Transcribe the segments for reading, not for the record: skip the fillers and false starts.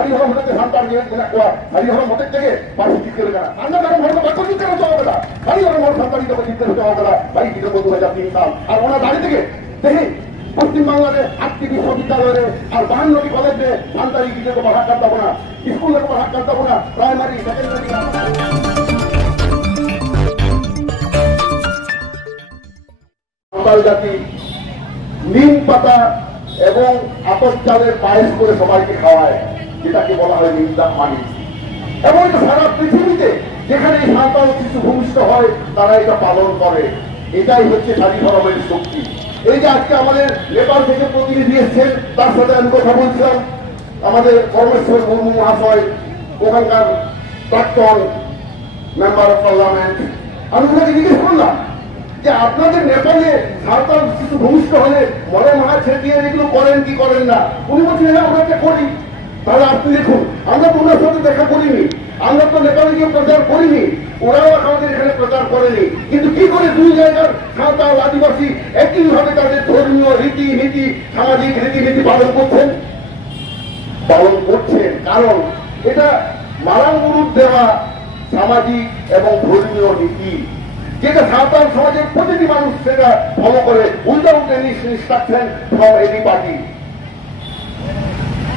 hari orang hati hantar dia kena kuat, hari orang motek lagi, pasti kita kena. Anda kalau orang bakal kita jawab kita, hari orang hantar kita pasti kita jawab kita, baik kita buat 2003 আর ওনা দাঁড়িয়ে থেকে দেখি পশ্চিমবাংলার 8টি বিশ্ববিদ্যালয়ে আর 52টি কলেজে সান্তালি গির্জাকে বাহার করতে হবে না, স্কুলকে বাহার করতে হবে না, প্রাইমারি সেকেন্ডারি সাঁওতাল জাতি নিম পাতা এবং আতপ চালের পায়েস করে সবাইকে খাওয়ায়, যেটাকে বলা হয় নিন্দা পানি। এবং এটা সারা পৃথিবীতে যেখানে সাঁওতাল শিশু ভূমিষ্ঠ হয় তারা এটা পালন করে। এটাই হচ্ছে সারি ধর্মের শক্তি। এই যে আজকে আমাদের নেপাল থেকে প্রতিনিধি এসেছেন, তার সাথে আমি কথা বলছিলাম, আমাদের পরমেশ্বর মুর্মু মহাশয়, ওখানকার প্রাক্তন মেম্বার অফ পার্লামেন্ট। আমি ওনাকে জিজ্ঞেস করলাম যে আপনাদের নেপালে সাঁওতাল শিশু ভূমিষ্ঠ হলে মরে মারা ছেটিয়ে এগুলো করেন কি করেন না? উনি বলছেন হ্যাঁ আমরা এটা করি। তাহলে আপনি দেখুন, আমরা তো ওনার সাথে দেখা করিনি, আমরা তো নেপালে গিয়ে প্রচার করিনি, ওরাও আমাদের এখানে প্রচার করেনি, কিন্তু কি করে দুই জায়গার সাঁওতাল আদিবাসী একইভাবে তাদের ধর্মীয় রীতিনীতি সামাজিক রীতিনীতি পালন করছেন? কারণ এটা মারাঙ্গুরুর দেওয়া সামাজিক এবং ধর্মীয় নীতি, যেটা সাঁওতাল সমাজের প্রতিটি মানুষ সেটা ফলো করে without any instruction from any party.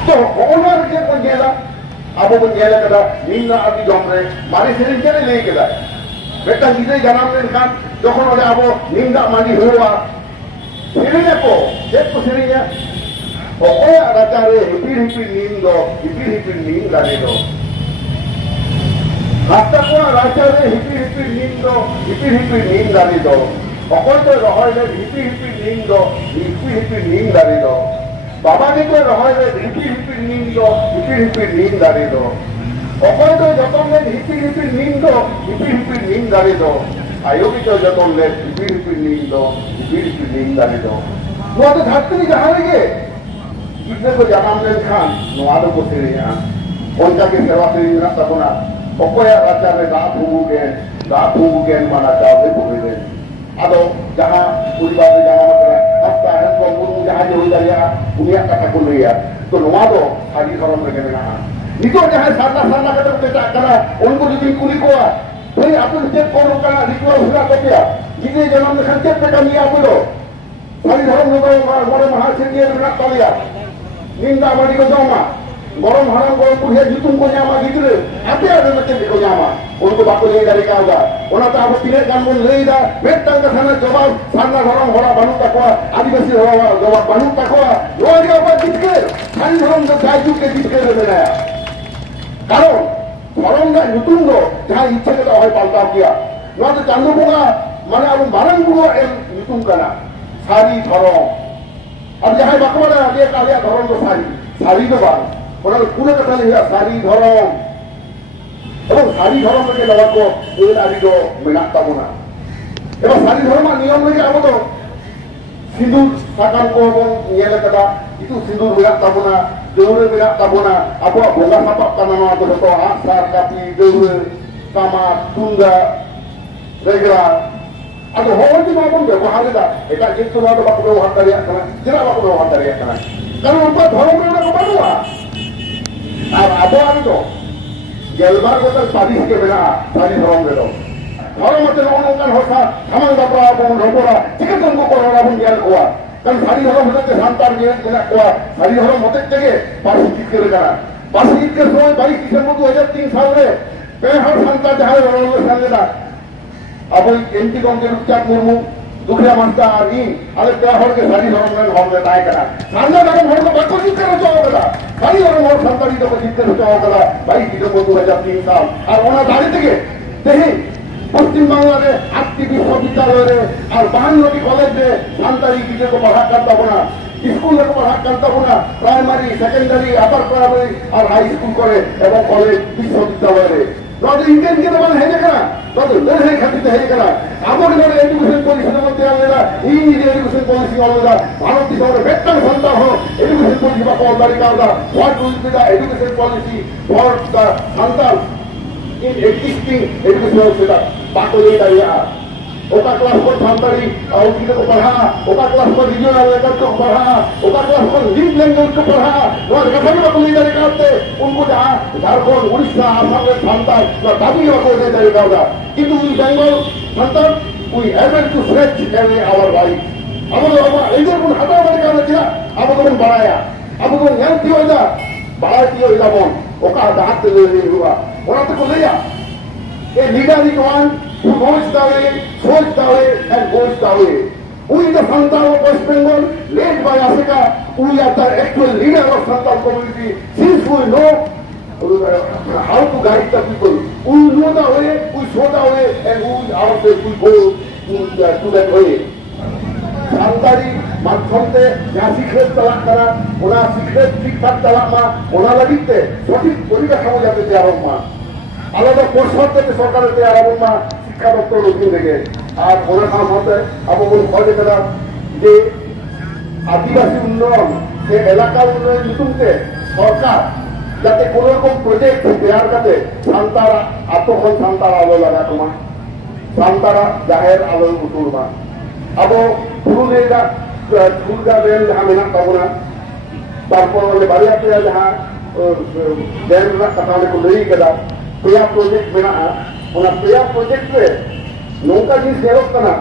तो ओनर के पंजेला अब पंजेला कदा निम्न आदि जमरे मारी सेरिन के ले केदा बेटा निजे जनामन खान যখন ওরে আবো নিন্দা মানি হওয়া সেরিনে কো এক সেরিনে ও রাজারে হিপি নিন্দা নিলো রাস্তা কোন রাজারে হিপি নিন্দা নিলো অকল তো রহলে হিপি নিন্দা নিলো বাবা নিতে রহলে হিপি নিন্দা নিলো অকল তো যতন হিপি নিন্দা নিলো আয়োগিত যতন হিপি নিন্দা নিলো ᱱᱚᱣᱟ ᱫᱚ ᱫᱷᱟᱹᱨᱛᱤ ᱡᱟᱦᱟᱸ ᱨᱮᱜᱮ ᱜᱤᱫᱽᱨᱟᱹ ᱠᱚ ᱡᱟᱱᱟᱢ ᱞᱮᱱᱠᱷᱟᱱ ᱱᱚᱣᱟ ᱫᱚᱠᱚ ᱥᱮᱨᱮᱧᱟ, ᱚᱱᱠᱟᱜᱮ ᱥᱮᱨᱣᱟ ᱥᱮᱨᱮᱧ ᱢᱮᱱᱟᱜ ᱛᱟᱵᱚᱱᱟ। ᱚᱠᱚᱭᱟᱜ ᱨᱟᱪᱟᱨᱮ ᱫᱟᱜ ᱵᱷᱩᱜᱩᱜᱮᱱ ᱢᱟᱱᱟ ᱪᱟᱣᱞᱮ ᱵᱷᱩᱜᱤᱞᱮᱱ। ᱟᱫᱚ ᱡᱟᱦᱟᱸ ᱯᱚরিবার ᱨᱮ ᱡᱟᱱᱟᱢ ᱟᱠᱟᱱᱟ ᱟᱥᱛᱟ ᱦᱮᱸᱥᱠᱚ ᱢᱩᱨᱢᱩ ᱡᱟᱦᱟᱸᱭ ᱦᱩᱭ ᱫᱟᱲᱮᱭᱟᱜᱼᱟ ᱩᱱᱤᱭᱟᱜ ᱠᱟᱛᱷᱟ ᱠᱚ ᱞᱟᱹᱭᱟ। ᱛᱚ ᱱᱚᱣᱟ ᱫᱚ ᱥᱟᱹᱨᱤ ᱫᱷᱚᱨᱚᱢ ᱨᱮᱜᱮ ᱢᱮᱱᱟᱜᱼᱟ। ᱱᱤᱛᱚᱜ ᱡᱟᱦᱟᱸᱭ ᱥᱟᱨᱱᱟ ᱠᱟᱛᱮ ᱠᱚ ᱢᱮᱛᱟᱜ ᱠᱟᱱᱟ ᱩᱱᱠᱩ ᱡᱩᱫᱤᱧ ᱠᱩᱞᱤ ᱠᱚᱣᱟ ᱵᱷᱟᱹᱭ ᱟᱯᱮ ᱪᱮᱫ ᱠᱚ ᱱᱚᱝᱠᱟᱱᱟᱜ ᱨᱤᱪᱩয়াᱞ ᱦᱮᱱᱟᱜ ᱛᱟᱯᱮᱭᱟ, ᱜᱤᱫᱽᱨᱟᱹ ᱡᱟᱱᱟᱢ ᱞᱮᱠᱷᱟᱱ ᱪᱮᱫ ᱯᱮ ᱠᱟᱹᱢᱤᱭᱟ ᱟᱯᱮ ᱫᱚ? সারি ধরম মরে মহা ছেড়িয়ে মেনাক তালিয়া নিন্দা বাড়ি को जामा गरम हराम गरम पुढ़िया जुतुम को जामा गिद्रे आते आते मचे को जामा उनको बाको ले दारे कागा ओना तो अब तिने गान बन लेदा मेटटांग का थाना जवाब सारना धरम हरा बानु ताको आदिवासी हरा जवाब बानु ताको लोरी आबाद जितके सारी धरम तो जायजु के जितके मेनाया कारण धरम दा जुतुम दो जहां इच्छा के होय पाल्टा किया नो तो चांदो बोगा माने अब मारन बुआ एम जुतुम कना सारी धरम अब जहां बाकवाड़ा दे कालिया धरम तो सारी तो बात ওরা পুরো কথা লিয়া সারি ধরম এবং সারি ধরম থেকে লওয়া কো এর আদিটো মেনাক তাবনা এবং সারি ধর্ম নিয়ম লগে আবো তো সিঁদুর সাকাম কো এবং নিয়েলে কাদা itu সিঁদুর মেনাক তাবনা দেউরে মেনাক তাবনা আবো বঙ্গা সাপাপ কানানো আতো তো আসার কাপি দেউরে কামা তুঙ্গা রেগরা আতো হওয়াটি মাবন ব্যবহার দা এটা কিন্তু না তো বাকো ব্যবহার দাঁড়িয়ে কানা যেটা বাকো ব্যবহার দাঁড়িয়ে কানা কারণ ওটা ধর্ম না বানুয়া আর আবহাওয়া তো গেলবার কথা পারিস কে বেনা সারি ধরম গেলো ধর্মতে নৌকান হসা সামান বাবা এবং রবরা থেকে তঙ্গ করা এবং জ্ঞান কোয়া কারণ সারি ধরম হতে শান্তার জ্ঞান কোয়া সারি ধরম হতে থেকে পাশে জিতকে বেনা পাশে জিতকে সময় 22 ডিসেম্বর 2003 সালে পেহার শান্তার যাহার রণলে সামনে না अब एमपी गंगे रुपचाप मुर्मू दुखिया मास्टर आदि अरे क्या हो के सारी धर्म में हम बताए करा सामने धर्म हम को बाको जीत कर चाहो करा सारी धर्म और संतानी तो जीत कर चाहो करा भाई दिसंबर 2003 साल और ওনা দাঁড়ি থেকে দেখি পশ্চিম বাংলার 8টি বিশ্ববিদ্যালয়ে আর 52টি কলেজে সান্তালি গির্জা को पढ़ा करता होना स्कूल को पढ़ा करता होना प्राइमरी सेकेंडरी अपर प्राइमरी और हाई स्कूल করে এবং কলেজ বিশ্ববিদ্যালয়ে রাজু ইন্ডিয়ান কে মানে হেজে করা রাজু লড়ে খাতিতে হেজে করা আমার ঘরে এডুকেশন পলিসির মধ্যে আলাদা ইন্ডিয়ান এডুকেশন পলিসি আলাদা ভারত দেশের বেটার সন্তান হো এডুকেশন পলিসি বা কলবারি কাউদা what will be the education policy for the সন্তান ইন এক্সিস্টিং এডুকেশন সেটা বাকলে দাঁড়িয়ে ओका क्लास को सानताड़ी उनकी को पढ़ा, ओका क्लास को रीजनल लैंग्वेज को पढ़ा, ओका क्लास को लिंक लैंग्वेज को पढ़ा, नोआ कथा को ले जाने काते उनको जहां झारखंड उड़ीसा आसाम में सानताल नोआ दाबी को दे जाने कादा किंतु इन Bengal सानताल we able to stretch our right अब इधर को हटा बड़े का लगा अब को बढ़ाया अब को न्याय दियो जा बढ़ा दियो जा बोल ओका दांत ले हुआ और तो को ले जा a leader is one who knows the way, shows the way and goes the way. We the Santal of West Bengal, led by Africa, we are the actual leader of Santal community. Since we know how to guide the people, we know the way, we show the way and we ourselves we go to that way. Santari माध्यम से जहाँ secret तलाक करा, उन्हें secret ठीक ठाक तलाक माँ, उन्हें लगिते, सटीक परिवेश हो जाते थे आरोप माँ। आलादा पोषक के सरकार के आरोप माँ शिक्षा दफ्तर रोकिन देंगे। आज होना काम होता है, अब वो खोज करा जे आदिवासी उन्नयन से इलाका उन्नयन नितुम से सरकार जाते कोनो को प्रोजेक्ट तैयार करते सांतारा आतो खन सांतारा आलो लगा तुमा सांतारा जाहिर आलो उतुरमा अब पुरुनेगा पुरुगा बेल जहाँ मेना काबुना तारपर वाले बारिया पे जहाँ बेल ना कटाने को नहीं करा पेया प्रोजेक्ट मेना उना पेया प्रोजेक्ट पे नौका जी सेवक करना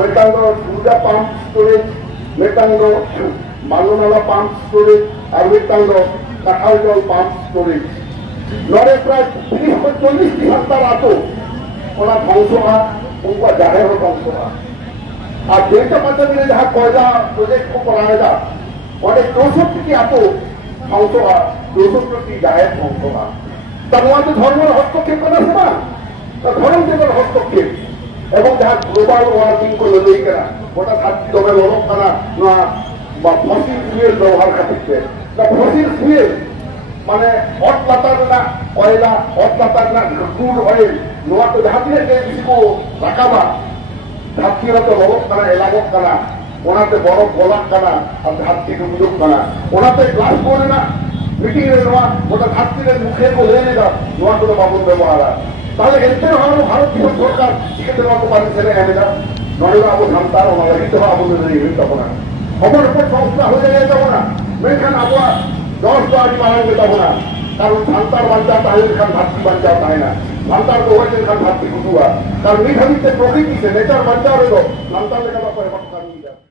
मेटांगो पुरुगा पंप स्टोरेज मेटांगो मालूनाला पंप स्टोरेज और मेटांगो काठालजल पंप स्टोरेज नॉरे प्राय 30-40 की हद तक आतो उना ध्वंसोगा उनका जाहिर हो ध्वंसोगा आप देशा पद्धति में जहाँ कोयला प्रोजेक्ट को कराएगा और एक 200 की आतो ध्वंसोगा 200 की जाहिर ध्वंसोगा तब वहाँ तो धर्म हस्तक्षेप करना समा तो धर्म केवल हस्तक्षेप एवं जहाँ ग्लोबल वार्मिंग को लड़ाई करा गोटा खाती दमे लड़क करा ना फसिल फ्यूल व्यवहार करते ना फसिल फ्यूल माने हट लातार ना कोयला हट लातार ना क्रूड ऑयल नोआ तो जहाँ तीन के इसको रकाबा धाती रा तो लड़क करा एलागक करा ओनाते बरफ गोलाक करा और धाती को मुजुक करा ओनाते ग्लास बोर्ड ना मीटिंग रे नोआ गोटा धाती रे मुखे को ले लेगा नोआ तो बाबू व्यवहार তাহলে এতে হলো ভারত কি সরকার টিকে দেওয়া को পারে ছেলে এমেদা নড়েবা আবু ধামতার ওনা লাগি তো আবু নেই তব না খবর উপর সংস্থা হয়ে যায় তব না মেখান আবু 10 তো আদি মারা যেত না কারণ ধামতার বাঞ্চা তাহলে খান ভাতি বাঞ্চা তাই না ধামতার তো ওই খান ভাতি কুতুয়া কারণ মিঠামিতে প্রকৃতি সে নেচার বাঞ্চা হলো ধামতার লেখা পরে বাক্কা নিয়ে